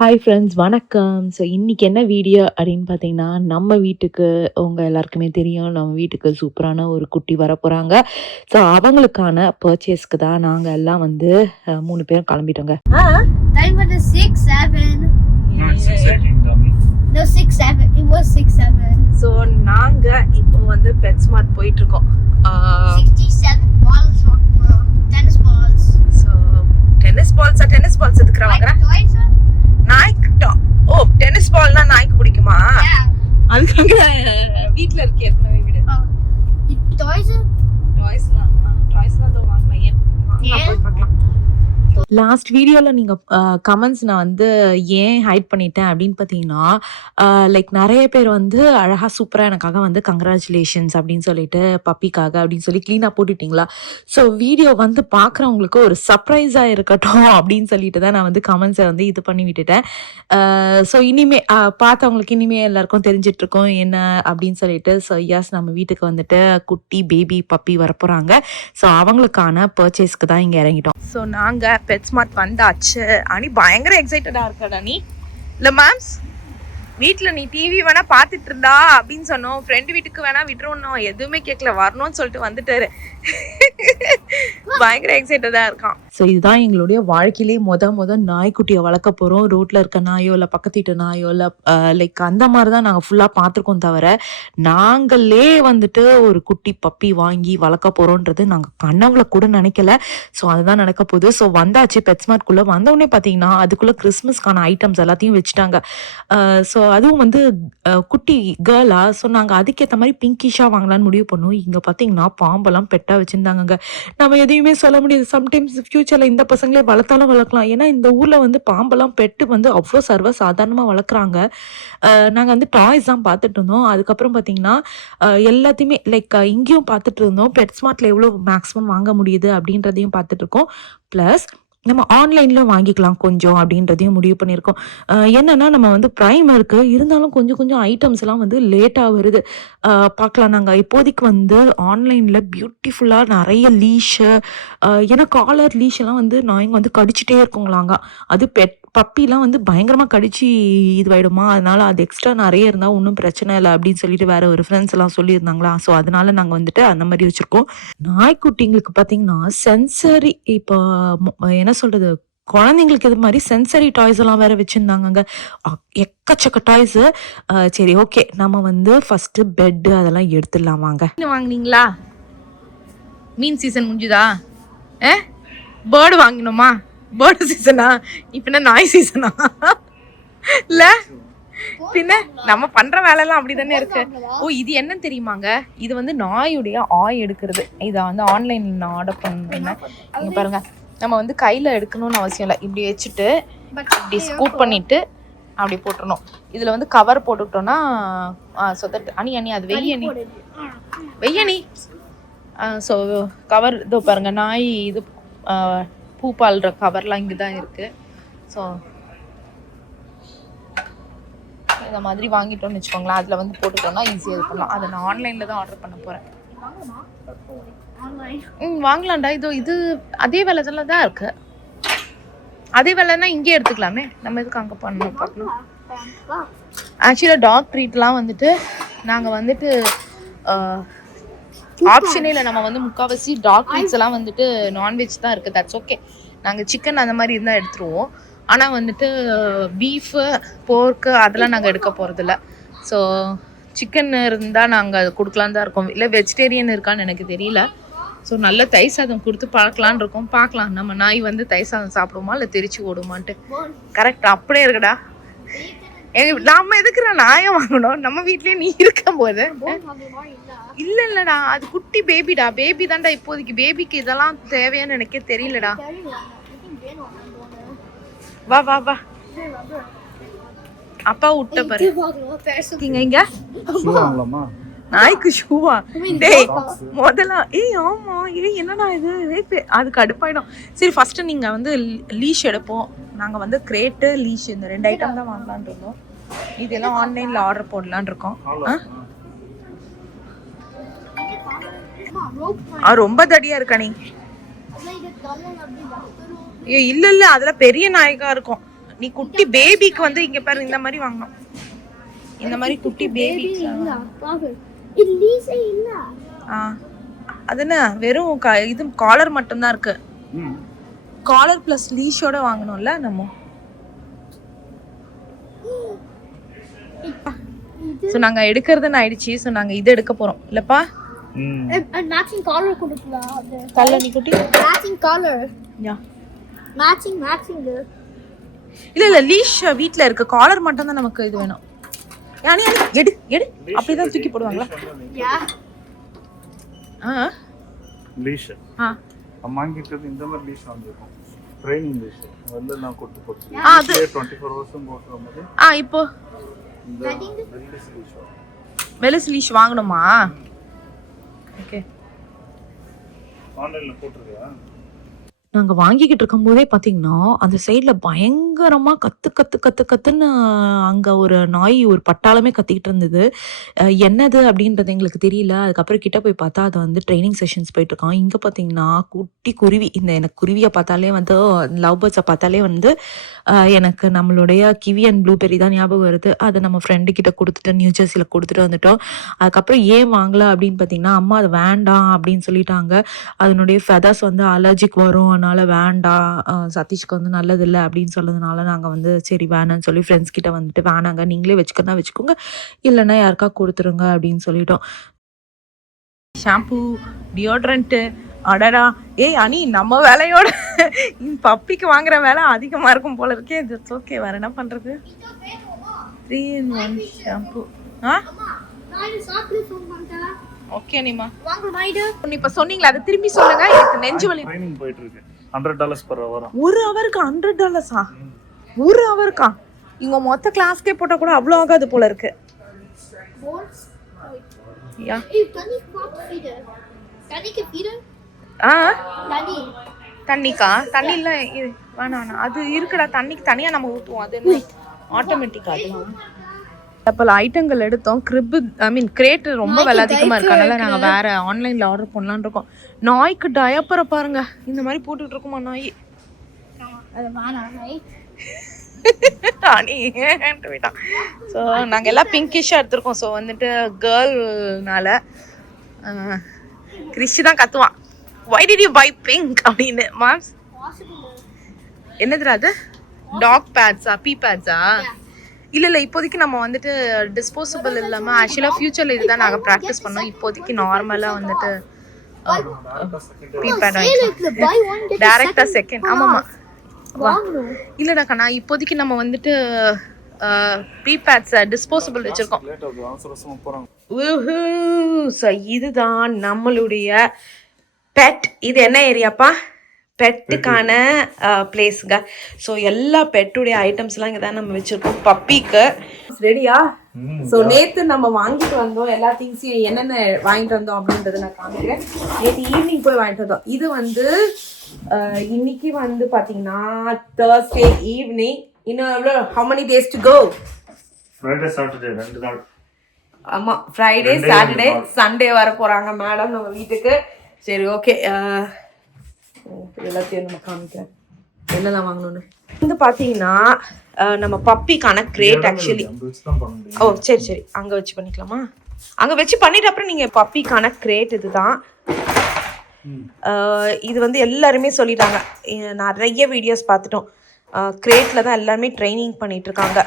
Hi friends வணக்கம். So இன்றைக்கி என்ன வீடியோ அப்படின்னு பார்த்தீங்கன்னா, நம்ம வீட்டுக்கு உங்க எல்லாருக்குமே தெரியும். நம்ம வீட்டுக்கு சூப்பரான ஒரு குட்டி வரப்போகிறாங்க. ஸோ அவங்களுக்கான பர்ச்சேஸ்க்கு தான் நாங்கள் எல்லாம் வந்து 3 பேரும் கிளம்பிட்டோங்க. Time was 6-7. No, it's 6:18, dummy. No, 6-7. It was 6-7. So நாங்கள் இப்போ வந்து பெட்ஸ்மார்ட் போயிட்டுருக்கோம். 67 balls for tennis balls. So tennis balls எதுக்குறா வாங்குறேன்? Like toys? நாய்க்கு ஓ டென்னிஸ் பால்னா நாய்க்கு பிடிக்குமா? Yeah. அதுக்காக வீட்டில் இருக்கு ஏற்கனவே வீடு. Toys? டாய்ஸ்லாம் தான் வாங்கலாம். Yeah. போய் பார்க்கலாம். லாஸ்ட் வீடியோவில் நீங்கள் கமெண்ட்ஸ் நான் வந்து ஏன் ஹைட் பண்ணிட்டேன் அப்படின்னு பார்த்தீங்கன்னா, லைக் நிறைய பேர் வந்து அழகாக சூப்பராக எனக்காக வந்து கங்க்ராச்சுலேஷன்ஸ் அப்படின்னு சொல்லிட்டு பப்பிக்காக அப்படின்னு சொல்லி க்ளீனாக போட்டுட்டிங்களா. ஸோ வீடியோ வந்து பார்க்குறவங்களுக்கு ஒரு சர்ப்ரைஸாக இருக்கட்டும் அப்படின்னு சொல்லிட்டு தான் நான் வந்து கமெண்ட்ஸை வந்து இது பண்ணி விட்டுட்டேன். ஸோ இனிமே பார்த்தவங்களுக்கு இனிமே எல்லாருக்கும் தெரிஞ்சிட்ருக்கோம் என்ன அப்படின்னு சொல்லிட்டு. ஸோ எஸ், நம்ம வீட்டுக்கு வந்துட்டு குட்டி பேபி பப்பி வரப்போகிறாங்க. ஸோ அவங்களுக்கான பர்ச்சேஸ்க்கு தான் இங்கே இறங்கிட்டோம். ஸோ நாங்கள் பெட்ஸ்மார்ட் வந்தாச்சு. அனி பயங்கர எக்ஸைட்டடாக இருக்கடா நீ. இல்லை மேம்ஸ், வீட்டில் நீ டிவி வேணா பார்த்துட்டு இருந்தா அப்படின்னு சொன்னோம். ஃப்ரெண்டு வீட்டுக்கு வேணா விட்டுருவோம், எதுவுமே கேட்கல, வரணும்னு சொல்லிட்டு வந்துட்டாரு. பயங்கர எக்ஸைட்டடாக இருக்கான். ஸோ இதுதான் எங்களுடைய வாழ்க்கையிலே மொத நாய்க்குட்டியை வளர்க்க போகிறோம். ரோட்டில் இருக்க நாயோ இல்லை பக்கத்து வீட்டு நாயோ இல்லை லைக் அந்த மாதிரி தான் நாங்கள் ஃபுல்லாக பார்த்துருக்கோம். தவிர நாங்களே வந்துட்டு ஒரு குட்டி பப்பி வாங்கி வளர்க்க போகிறோன்றது நாங்கள் கனவுல கூட நினைக்கல. ஸோ அதுதான் நடக்க போகுது. ஸோ வந்தாச்சு பெட்ஸ்மார்ட்குள்ளே. வந்தவுடனே பார்த்தீங்கன்னா அதுக்குள்ளே கிறிஸ்மஸ்க்கான ஐட்டம்ஸ் எல்லாத்தையும் வச்சுட்டாங்க. ஸோ அதுவும் வந்து குட்டி கேர்ளா. ஸோ நாங்கள் அதுக்கேற்ற மாதிரி பிங்கிஷாக வாங்கலான்னு முடிவு பண்ணோம். இங்கே பார்த்தீங்கன்னா பாம்பெல்லாம் பெட்டாக வச்சுருந்தாங்க. நம்ம எதையுமே சொல்ல முடியாது. சம்டைம்ஸ் ஃபியூச்சரில் இந்த பசங்களே வளர்த்தாலும் வளர்க்கலாம். ஏன்னா இந்த ஊரில் வந்து பாம்பெல்லாம் பெட்டு வந்து அவ்வளோ சர்வ சாதாரணமாக வளர்க்குறாங்க. நாங்கள் வந்து டாய்ஸ் தான் பார்த்துட்டு இருந்தோம். அதுக்கப்புறம் பார்த்தீங்கன்னா எல்லாத்தையுமே லைக் இங்கேயும் பார்த்துட்டு இருந்தோம். பெட்ஸ்மார்ட்டில் எவ்வளோ மேக்ஸிமம் வாங்க முடியுது அப்படின்றதையும் பார்த்துட்டு இருக்கோம். ப்ளஸ் நம்ம ஆன்லைன்லையும் வாங்கிக்கலாம் கொஞ்சம் அப்படின்றதையும் முடிவு பண்ணியிருக்கோம். என்னன்னா நம்ம வந்து ப்ரைம் இருக்குது, இருந்தாலும் கொஞ்சம் ஐட்டம்ஸ் எல்லாம் வந்து லேட்டாக வருது. பார்க்கலாம். நாங்கள் இப்போதைக்கு வந்து ஆன்லைனில் பியூட்டிஃபுல்லாக நிறைய லீஷு, ஏன்னா காலர் லீஷெல்லாம் வந்து நாய்ங்க வந்து கடிச்சிட்டே இருக்குங்களாங்க. அது பப்பிலாம் வந்து பயங்கரமாக கடிச்சு இதுவாயிடுமா, அதனால அது எக்ஸ்ட்ரா நிறைய இருந்தால் ஒன்றும் பிரச்சனை இல்லை அப்படின்னு சொல்லிட்டு வேற ஒரு ஃப்ரெண்ட்ஸ் எல்லாம் சொல்லியிருந்தாங்களா. ஸோ அதனால நாங்கள் வந்துட்டு அந்த மாதிரி வச்சுருக்கோம். நாய்க்குட்டிங்களுக்கு பார்த்தீங்கன்னா சென்சரி, இப்போ என்ன சொல்கிறது, குழந்தைங்களுக்கு இது மாதிரி சென்சரி டாய்ஸ் எல்லாம் வேற வச்சுருந்தாங்க. எக்கச்சக்க டாய்ஸு. சரி ஓகே, நம்ம வந்து ஃபஸ்ட்டு பெட்டு அதெல்லாம் எடுத்துடலாம் வாங்க. வாங்கினீங்களா? மீன் சீசன் முடிஞ்சுதா? பேர்டு வாங்கினோமா? பேர்டு சீசனா? இப்போ என்ன நாய் சீசனா? இல்லை பின்ன நம்ம பண்ணுற வேலைலாம் அப்படி தானே இருக்கு. ஓ, இது என்ன தெரியுமாங்க, இது வந்து நாயுடைய ஆய் எடுக்கிறது. இதை வந்து ஆன்லைனில் நான் ஆர்டர் பண்ணிருந்தேன். இங்கே பாருங்கள், நம்ம வந்து கையில் எடுக்கணும்னு அவசியம் இல்லை. இப்படி வச்சுட்டு இப்படி ஸ்கூப் பண்ணிவிட்டு அப்படி போட்டுடணும். இதில் வந்து கவர் போட்டுக்கிட்டோன்னா சொதட்டு. அணி அது வெய்யணி. ஸோ கவர் இதோ பாருங்கள், நாய் இது பூ பால்ற கவர்லாம் இங்கே தான் இருக்குது. ஸோ இந்த மாதிரி வாங்கிட்டோம்னு வச்சுக்கோங்களேன், அதில் வந்து போட்டுட்டோம்னா ஈஸியாக இது பண்ணலாம். அதை நான் ஆன்லைனில் தான் ஆர்டர் பண்ண போகிறேன். வாங்கலாம்டா. இது அதே விலைல தான் இருக்குது. அதே விலைன்னா இங்கே எடுத்துக்கலாமே, நம்ம எதுக்கு அங்கே பார்க்கணும். ஆக்சுவலாக டாக் ட்ரீட்லாம் வந்துட்டு நாங்கள் வந்துட்டு ஆப்ஷனே இல்லை. நம்ம வந்து முக்கால்வாசி டாக் ட்ரீட்ஸ் எல்லாம் வந்துட்டு நான்வெஜ் தான் இருக்குது. That's okay. நாங்கள் சிக்கன் அந்த மாதிரி இருந்தால் எடுத்துருவோம். ஆனால் வந்துட்டு பீஃபு, போர்க்கு அதெல்லாம் நாங்கள் எடுக்க போகிறதில்ல. ஸோ சிக்கன் இருந்தால் நாங்கள் அது கொடுக்கலான்னு தான் இருக்கோம். இல்லை வெஜிடேரியன் இருக்கான்னு எனக்கு தெரியல. ஸோ நல்ல தயிர் சாதம் கொடுத்து பார்க்கலான்னு இருக்கோம். பார்க்கலாம், நம்ம நாய் வந்து தயிர் சாதம் சாப்பிடுமா இல்லை தெரிச்சு ஓடுமான்ட்டு. கரெக்ட், அப்படியே இருக்குடா. நம்ம எதுக்குற நாயை வாங்கணும், நம்ம வீட்லயே நீ இருக்கும் போது. இல்லடா, அது குட்டி பேபிடா. பேபி தான்டா இப்போதைக்கு. பேபிக்கு இதெல்லாம் தேவையான்னு எனக்கே தெரியலடா. வா வா வா, அப்பா விட்ட பாரு. இங்க நாய்க்கு ஷூவா? டேய் முதல்ல ஆமா, என்னடா இது, அது கடுப்பாயிடும். சரி ஃபர்ஸ்ட் நீங்க வந்து லீஷ் எடுப்போம். நாங்க வந்து கிரேட்டு லீஷ் இந்த 2 ஐட்டம் தான் வாங்கலான்னு இருந்தோம். இதெல்லாம் ஆன்லைன்ல ஆர்டர் போடலான்னு இருக்கோம். ரொம்ப தடியா இருக்கா நீ? இல்ல அதெல்லாம் பெரிய நாய்க்கா இருக்கும். நீ குட்டி பேபிக்கு வந்து இங்க பாரு இந்த மாதிரி வாங்கணும். இந்த மாதிரி குட்டி பேபி இல்ல பாரு இல்லீஸே இல்ல அது என்ன வெறும் இது காலர் மட்டும் தான் இருக்கு. காலர் பிளஸ் லீஷோட வாங்கணும்ல நம்ம. சோ நாங்க எடுக்கிறதுன்னு ஆயிடுச்சு. சோ நாங்க இது எடுக்க போறோம் இல்லப்பா. மேட்சிங் காலர் கொடுக்கலாம் அது கல்லணி குட்டி மேட்சிங் காலர் யா மேட்சிங் இல்ல லீஷ் வீட்ல இருக்கு. காலர் மட்டும் தான் நமக்கு இது வேணும். யானி எடு எடு அப்படிதான் தூக்கி போடுவாங்களா? யா லீஷ் அம்மாங்கிட்ட இந்த மாதிரி லீஷ் வாங்கிருக்கோம். ட்ரைனிங் லீஷ் வந்து நான் கொடுத்து போறேன். அது 24 ஹவர்ஸ் போடுறோம். இப்போ வெலஸ் லீஷ் வாங்கணுமா? ஓகே ஆன்லைன்ல போட்டுருக்கியா? நாங்க வாங்கிக்கிட்டு இருக்கும்போதே பாத்தீங்கன்னா அந்த சைட்ல பயங்கரமா கத்துன்னு அங்க ஒரு நாய் ஒரு பட்டாளமே கத்திக்கிட்டு இருந்தது. என்னது அப்படின்றது எங்களுக்கு தெரியல. அதுக்கப்புறம் கிட்ட போய் பார்த்தா அது வந்து ட்ரைனிங் செஷன்ஸ் போயிட்டு இருக்கான். இங்க பாத்தீங்கன்னா குட்டி குருவி. எனக்கு குருவியை பார்த்தாலே வந்து லவ் பேர்ட்ஸை பார்த்தாலே வந்து எனக்கு நம்மளுடைய கிவி அண்ட் ப்ளூபெர்ரி தான் ஞாபகம் வருது. அதை நம்ம ஃப்ரெண்டு கிட்ட கொடுத்துட்டு நியூ ஜெர்சியில் கொடுத்துட்டு வந்துட்டோம். அதுக்கப்புறம் ஏன் வாங்கல அப்படின்னு பார்த்தீங்கன்னா அம்மா அது வேண்டாம் அப்படின்னு சொல்லிட்டாங்க. அதனுடைய ஃபெதர்ஸ் வந்து அலர்ஜிக் வரும், அதனால வேண்டாம், சதீஷ்க்கு வந்து நல்லதில்லை அப்படின்னு சொன்னதுனால நாங்கள் வந்து சரி வேணான்னு சொல்லி ஃப்ரெண்ட்ஸ் கிட்ட வந்துட்டு வேணாங்க நீங்களே வச்சுக்கன்னா வச்சுக்கோங்க, இல்லைன்னா யாருக்கா கொடுத்துருங்க அப்படின்னு சொல்லிட்டோம். ஷாம்பு, டியோட்ரண்ட்டு, அடடா ஏய் அனி நம்ம வேலையோட பப்பிக்கு வாங்குற வேலை அதிகமா இருக்கும் போல இருக்கே. இட்ஸ் ஓகே, வேற என்ன பண்றது. 3 in 1 ஷாம்பு. ஓகே நீமா வாங்க. இப்ப சொன்னீங்களா அதை திரும்பி சொல்லுங்க. எனக்கு நெஞ்சு வலி. ட்ரைனிங் போயிட்டு இருக்கு. $100 per hour. ஒரு ஹவருக்கு $100? ஒரு ஹவருக்கா? இங்க மொத்த கிளாஸ்க்கே போட்டா கூட அவ்வளோ ஆகாது போல இருக்கு. யா தண்ணிக்கா? தண்ணி இல்ல வேணாம், அது இருக்குடா. தண்ணிக்கு தனியா நம்ம ஊற்றுவோம். அது என்ன ஆட்டோமேட்டிக்கா? அதெல்லாம் பல ஐட்டங்கள் எடுத்தோம். கிரேட் ரொம்ப விலை அதிகமா இருக்கு, அதனால நாங்க வேற ஆன்லைன்ல ஆர்டர் பண்ணலாம்னு இருக்கோம். நாய்க்கு டயப்பரை பாருங்க, இந்த மாதிரி போட்டுட்டு இருக்குமா நாய். ஸோ நாங்கள் எல்லாம் பிங்கிஷாக எடுத்துருக்கோம். ஸோ வந்துட்டு கேர்ள்னால கிறிஷ் தான் கத்துவான், why did you buy pink அப்படின்னு. மாம்ஸ் என்னதுடா அது? டாக் பேட்ஸா, பீ பேட்ஸா? இல்லை இப்போதைக்கு நம்ம வந்துட்டு டிஸ்போசபிள் இல்லாமல் ஆக்சுவலாக ஃபியூச்சரில் இதுதான் நாங்கள் ப்ராக்டிஸ் பண்ணோம். இப்போதைக்கு நார்மலாக வந்துட்டு பீ பேட் வாங்கி டேரெக்டாக செகண்ட். ஆமாம்மா இல்லடா கண்ணா, இப்போதைக்கு நம்ம வந்துட்டு பீ பேட்ஸ் டிஸ்போசபிள் வச்சிருக்கோம். இதுதான் நம்மளுடைய பெட். இது என்ன ஏரியாப்பா? பெட்டுக்கான பிளேஸுங்க. ஸோ எல்லா பெட்டுடைய ஐட்டம்ஸ்லாம் இங்கே தான் நம்ம வச்சுருக்கோம். பப்பிக்கு ரெடியா? ஸோ நேற்று நம்ம வாங்கிட்டு வந்தோம் எல்லா திங்ஸையும், என்னென்ன வாங்கிட்டு வந்தோம் அப்படின்றத நான் காமிக்கிறேன். நேற்று ஈவினிங் போய் வாங்கிட்டு வந்தோம். இது வந்து இன்னைக்கு வந்து பார்த்தீங்கன்னா Thursday ஈவினிங். இன்னும் எவ்வளோ, how many days to go? Friday Saturday 2 நாள். ஆமாம், ஃப்ரைடே சாட்டர்டே சண்டே வர போகிறாங்க மேடம் நம்ம வீட்டுக்கு. சரி ஓகே, எல்லாத்தையும் நம்ம காமிக்கிறேன் என்னெல்லாம் வாங்கணும்னு. வந்து பார்த்தீங்கன்னா நம்ம பப்பிக்கான கிரேட் ஆக்சுவலி. ஓ சரி அங்கே வச்சு பண்ணிக்கலாமா? அங்கே வச்சு பண்ணிட்டு அப்புறம் நீங்கள் பப்பிக்கான கிரேட் இதுதான். இது வந்து எல்லாருமே சொல்லிட்டாங்க, நிறைய வீடியோஸ் பார்த்துட்டோம். கிரேட்டில் தான் எல்லாருமே ட்ரைனிங் பண்ணிகிட்ருக்காங்க.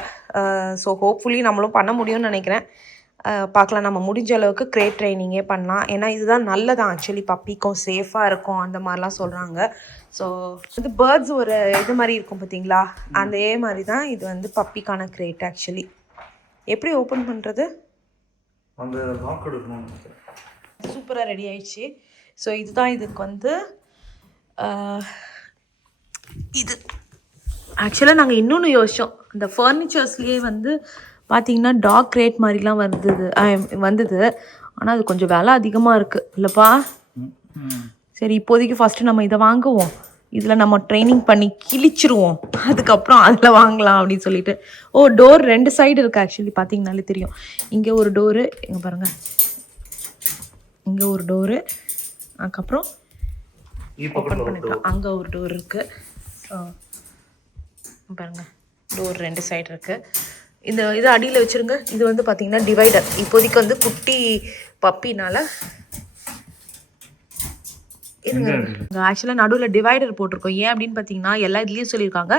ஸோ ஹோப்ஃபுல்லி நம்மளும் பண்ண முடியும்னு நினைக்கிறேன். பார்க்கலாம், நம்ம முடிஞ்ச அளவுக்கு கிரேட் ட்ரைனிங்கே பண்ணலாம். ஏன்னா இதுதான் நல்லதான் ஆக்சுவலி, பப்பிக்கும் சேஃபாக இருக்கும் அந்த மாதிரிலாம் சொல்கிறாங்க. ஸோ இது பேர்ட்ஸ் ஒரு இது மாதிரி இருக்கும் பார்த்தீங்களா, அதே மாதிரி தான் இது வந்து பப்பிக்கான கிரேட் ஆக்சுவலி. எப்படி ஓப்பன் பண்ணுறது? சூப்பராக ரெடி ஆயிடுச்சு. ஸோ இதுதான் இதுக்கு வந்து இது ஆக்சுவலாக நாங்கள் இன்னொன்று யோசித்தோம். இந்த ஃபர்னிச்சர்ஸ்லேயே வந்து பார்த்தீங்கன்னா டாக் கிரேட் மாதிரிலாம் வந்தது. ஆனால் அது கொஞ்சம் விலை அதிகமாக இருக்குது இல்லைப்பா? சரி இப்போதைக்கு ஃபஸ்ட்டு நம்ம இதை வாங்குவோம். இதில் நம்ம ட்ரைனிங் பண்ணி கிழிச்சிருவோம், அதுக்கப்புறம் அதில் வாங்கலாம் அப்படின்னு சொல்லிட்டு. ஓ டோர் 2 சைடு இருக்குது ஆக்சுவலி, பார்த்தீங்கனாலே தெரியும். இங்கே ஒரு டோரு, இங்கே பாருங்கள், இங்கே ஒரு டோரு, அதுக்கப்புறம் ஓப்பன் பண்ணிக்கலாம். அங்கே ஒரு டோர் இருக்குது பாருங்கள். டோர் 2 சைடு இருக்குது. இந்த இது அடியில் வச்சுருங்க. இது வந்து பார்த்திங்கன்னா டிவைடர். இப்போதைக்கு வந்து குட்டி பப்பினால ஆக்சுவலாக நடுவில் டிவைடர் போட்டிருக்கோம். ஏன் அப்படின்னு பார்த்தீங்கன்னா எல்லா இதுலேயும் சொல்லியிருக்காங்க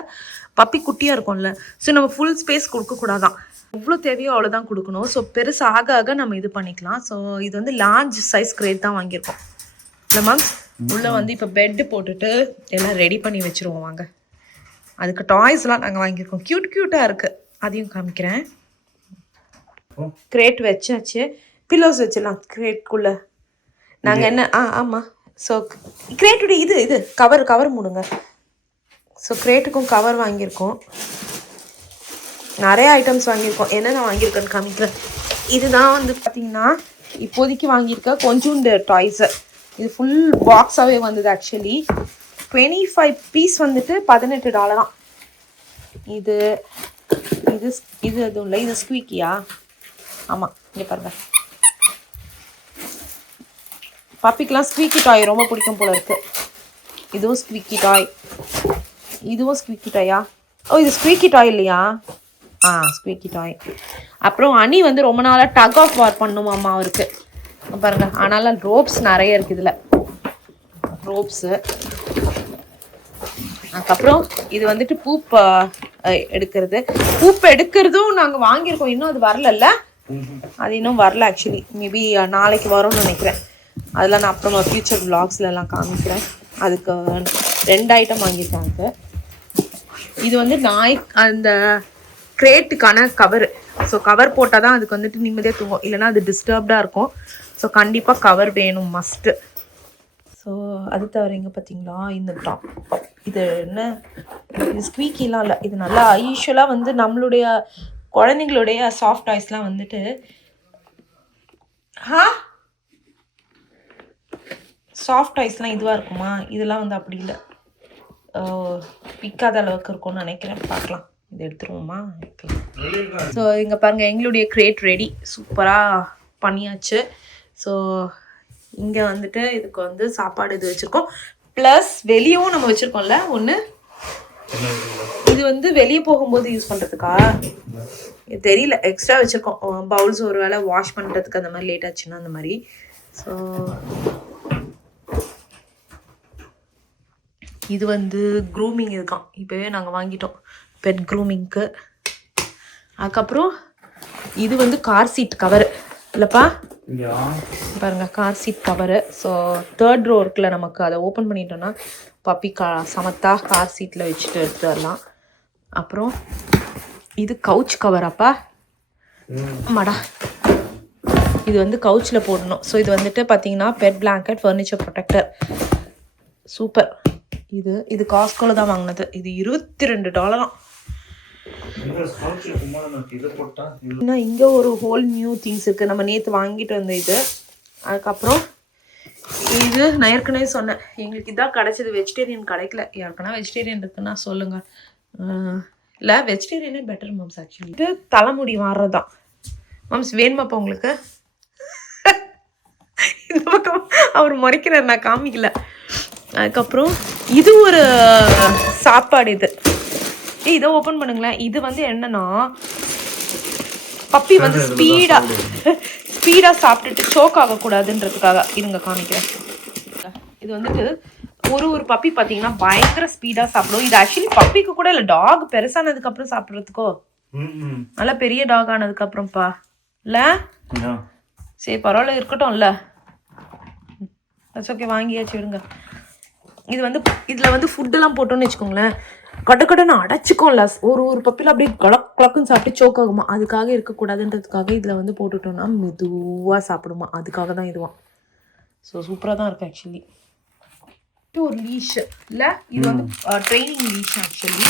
பப்பி குட்டியாக இருக்கும்ல, ஸோ நம்ம ஃபுல் ஸ்பேஸ் கொடுக்கக்கூடாதான், எவ்வளோ தேவையோ அவ்வளோதான் கொடுக்கணும். ஸோ பெருசு ஆக ஆக நம்ம இது பண்ணிக்கலாம். ஸோ இது வந்து லார்ஜ் சைஸ் கிரேட் தான் வாங்கியிருக்கோம் இல்லை மேம். உள்ளே வந்து இப்போ பெட்டு போட்டுட்டு எல்லாம் ரெடி பண்ணி வச்சுருவோம் வாங்க. அதுக்கு டாய்ஸ்லாம் நாங்கள் வாங்கியிருக்கோம். க்யூட்டாக இருக்குது, அதையும் காமிக்கிறேன். கிரேட் வச்சாச்சு, பில்லோஸ் வச்சிடலாம் கிரேட்குள்ளே. நாங்கள் என்ன ஆமாம். ஸோ கிரேட்டுடைய இது கவர் மூடுங்க. ஸோ கிரேட்டுக்கும் கவர் வாங்கியிருக்கோம். நிறைய ஐட்டம்ஸ் வாங்கியிருக்கோம். என்னென்ன வாங்கியிருக்கேன்னு காமிக்கிறேன். இதுதான் வந்து பார்த்திங்கன்னா இப்போதைக்கு வாங்கியிருக்க கொஞ்சோண்டு டாய்ஸு. இது ஃபுல் பாக்ஸாகவே வந்தது. ஆக்சுவலி 25 பீஸ் வந்துட்டு $18 தான். இது இது இது எதுவும் இல்லை, இது ஸ்குவீக்கியா? ஆமாம், இங்கே பாருங்கள். பப்பிக்கெலாம் ஸ்குவீக்கி டாய் ரொம்ப பிடிக்கும் போல இருக்குது. இதுவும் ஸ்குவீக்கி டாய், இதுவும் ஸ்குவீக்கி டாயா? ஓ, இது ஸ்குவீக்கி டாய் இல்லையா? ஸ்குவீக்கி டாய். அப்புறம் அனி வந்து ரொம்ப நாளாக டக் ஆஃப் வார் பண்ணுமாம்மா அவருக்கு பாருங்கள். ஆனாலும் ரோப்ஸ் நிறைய இருக்குது இதில், ரோப்ஸு. அதுக்கப்புறம் இது வந்துட்டு பூப் எடுக்கிறது. பூப்பு எடுக்கிறதும் நாங்கள் வாங்கியிருக்கோம், இன்னும் அது வரலல்ல. அது இன்னும் வரல ஆக்சுவலி. மேபி நாளைக்கு வரும்னு நினைக்கிறேன். அதெல்லாம் நான் அப்புறமா ஃப்யூச்சர் விலாக்ஸ்லாம் காமிக்கிறேன். அதுக்கு 2 ஐட்டம் வாங்கியிருக்காங்க. இது வந்து நாய் அந்த கிரேட்டுக்கான கவர். ஸோ கவர் போட்டால் தான் அதுக்கு வந்துட்டு நிம்மதியாக தூங்கும், இல்லைனா அது டிஸ்டர்ப்டாக இருக்கும். ஸோ கண்டிப்பாக கவர் வேணும், மஸ்ட்டு. ஸோ அது தவிர இங்கே பார்த்தீங்களா இந்த டாப், இது என்ன, இது ஸ்குவீக்கிலாம் இல்லை, இது நல்லா யூஷுவலாக வந்து நம்மளுடைய குழந்தைங்களுடைய சாஃப்ட் டாய்ஸ்லாம் வந்துட்டு சாஃப்ட் டாய்ஸ்லாம் இதுவாக இருக்குமா, இதெல்லாம் வந்து அப்படி இல்லை, பிக்காத அளவுக்கு இருக்கும்னு நினைக்கிறேன். பார்க்கலாம், இது எடுத்துருவோமா? ஸோ இங்கே பாருங்கள், எங்களுடைய கிரேட் ரெடி, சூப்பராக பண்ணியாச்சு. ஸோ இங்கே வந்துட்டு இதுக்கு வந்து சாப்பாடு இது வச்சுருக்கோம், ப்ளஸ் வெளியவும் நம்ம வச்சுருக்கோம்ல ஒன்று. இது வந்து வெளியே போகும்போது யூஸ் பண்ணுறதுக்கா தெரியல, எக்ஸ்ட்ரா வச்சுருக்கோம். பவுல்ஸ் ஒரு வேளை வாஷ் பண்ணுறதுக்கு அந்த மாதிரி லேட் ஆச்சுன்னா அந்த மாதிரி. ஸோ இது வந்து க்ரூமிங் இருக்கான், இப்போவே நாங்கள் வாங்கிட்டோம் பெட் க்ரூமிங்க்கு. அதுக்கப்புறம் இது வந்து கார் சீட் கவர் இல்லைப்பா, பாருங்க car seat cover. So 3rd row இருக்குல்ல, நமக்கு அதை ஓப்பன் பண்ணிட்டோன்னா பப்பி சமத்தா கார் சீட்டில் வச்சுட்டு எடுத்துட்டு வரலாம். அப்புறம் இது கவுச் கவராப்பா, மடா, இது வந்து கவுச்சில் போடணும். ஸோ இது வந்துட்டு பார்த்தீங்கன்னா bed blanket furniture protector, super. இது காஸ்கோல தான் வாங்கினது. இது $22. இங்கே ஒரு ஹோல் நியூ திங்ஸ் இருக்குது, நம்ம நேற்று வாங்கிட்டு வந்த இது. அதுக்கப்புறம் இது நான் ஏற்கனவே சொன்னேன், எங்களுக்கு இதான் கிடச்சிது, வெஜிடேரியன் கிடைக்கல. யாருக்குன்னா வெஜிடேரியன் இருக்குன்னா சொல்லுங்கள். இல்லை வெஜிடேரியனே பெட்டர் மம்ஸ் ஆக்சுவலி. இது தலைமுடி மாறுறது தான் மம்ஸ், வேணுமாப்பா உங்களுக்கு? இந்த பக்கம் அவர் முறைக்கிறார், நான் காமிக்கல. அதுக்கப்புறம் இது ஒரு சாப்பாடு, இது இதை ஓப்பன் பண்ணுங்களேன். இது வந்து என்னன்னா பப்பி வந்து ஸ்பீடாக சாப்பிட்டுட்டு சோக் ஆகக்கூடாதுன்றதுக்காக இருங்க காமிக்கிறேன். இது வந்துட்டு ஒரு பப்பி பார்த்தீங்கன்னா பயங்கர ஸ்பீடாக சாப்பிடும். இது ஆக்சுவலி பப்பிக்கு கூட இல்லை, டாக் பெருசானதுக்கப்புறம் சாப்பிட்றதுக்கோ, நல்லா பெரிய டாக் ஆனதுக்கப்புறம்ப்பா இல்லை. சரி பரவாயில்ல, இருக்கட்டும் இல்லை, ஓகே வாங்கியாச்சு விடுங்க. இது வந்து இதில் வந்து ஃபுட்டெல்லாம் போட்டோன்னு வச்சுக்கோங்களேன், கடன்னு அடைச்சிக்கும்ல. ஒரு பப்பியில் அப்படியே கலக்குன்னு சாப்பிட்டு சோக் ஆகுமா, அதுக்காக இருக்கக்கூடாதுன்றதுக்காக இதில் வந்து போட்டுட்டோம்னா மெதுவாக சாப்பிடுமா, அதுக்காக தான் இதுவான். ஸோ சூப்பராக தான் இருக்குது ஆக்சுவலி. இது ஒரு லீஷ் இல்லை, இது வந்து ட்ரைனிங் லீஷ் ஆக்சுவலி,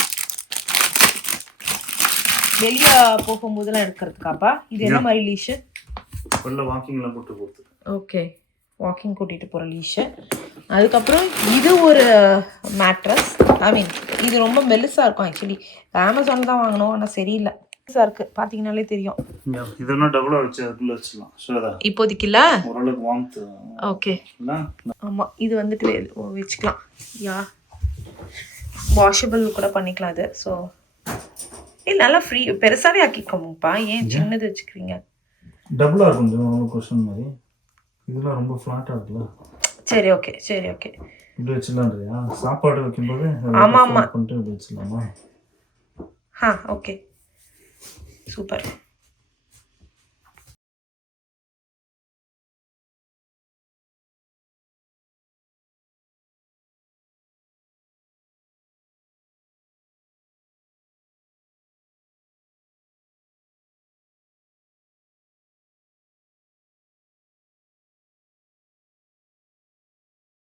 வெளியே போகும்போதெல்லாம் எடுக்கிறதுக்காப்பா. இது என்ன மாதிரி லீஷு? ஓகே, வாக்கிங் கூட்டிகிட்டு போகிற லீஷு. அதுக்கப்புறம் இது ஒரு மேட்ரஸ், ஐ மீன் இது ரொம்ப மெல்லிசாக இருக்கும் ஆக்சுவலி, அமேசான் தான் வாங்கினோம், ஆனால் சரியில்லை, மெல்லிசாக இருக்குது, பார்த்தீங்கன்னாலே தெரியும். இப்போதைக்கு இல்லை, ஓகே. ஆமாம், இது வந்துட்டு வச்சுக்கலாம், யா வாஷபிள் கூட பண்ணிக்கலாம் இது. ஸோ ஏய் நல்லா ஃப்ரீ பெருசாவே ஆக்கிக்கோங்கப்பா, ஏன் சின்னது வச்சுக்கிறீங்க? டபுளாக இருக்கும் கொஞ்சம் கொஷன் மாதிரி. இதெல்லாம் ரொம்ப ஃப்ளாட்டாக இருக்குல்ல. சரி ஓகே சரி ஓகே. இப்படி வச்சிடலான்றியா? சாப்பாடு வைக்கும்போது ஆமா ஆமா பண்ணிட்டு இப்படி வச்சிடலாமா? Okay super.